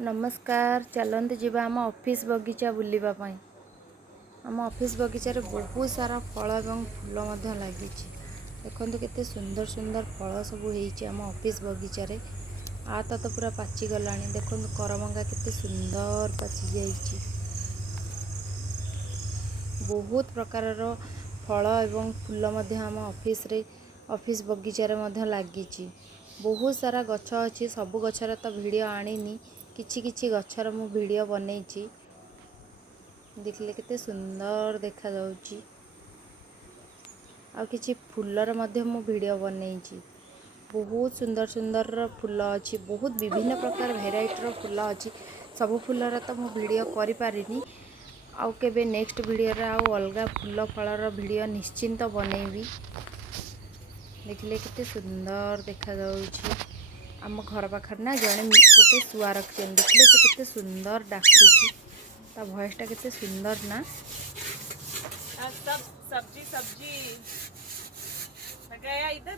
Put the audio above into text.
नमस्कार चलते जीवा आम ऑफिस बगीचा बुलिबा पाई। आम ऑफिस बगीचार बहुत सारा फल एवं फूल लगी। देखो केते सुंदर सुंदर फल सब होम ऑफिस बगीचार आता तो पूरा पाची गला। देखो करमंगा केते सुंदर पाची जाइए। बहुत प्रकार फल एवं फूल आम ऑफिस बगीचार लगी। बहुत सारा गछ अच्छी सबु गचर तो वीडियो आनी किछि किछि गचर मु वीडियो बनई। देखले केते सुंदर देखा जाउची। आ किछि फूलर मध्य मु वीडियो बनई। बहुत सुंदर सुंदर फूल अच्छी बहुत विभिन्न प्रकार भेराइटर फूल अच्छी। सब फूलर तो मु वीडियो करि पारिनी। आउ केबे नेक्स्ट वीडियो रे आउ अलगा फूल फलर वीडियो निश्चिंत बनैबी। देखले केते सुंदर देखा जाउची। आम घर पाखर ना जड़े गोटे शुआ रखी देखले से केते सुंदर डाकुची। ता भॉइस टा केते सुंदर ना। सब सब्जी सब्जी गया इधर।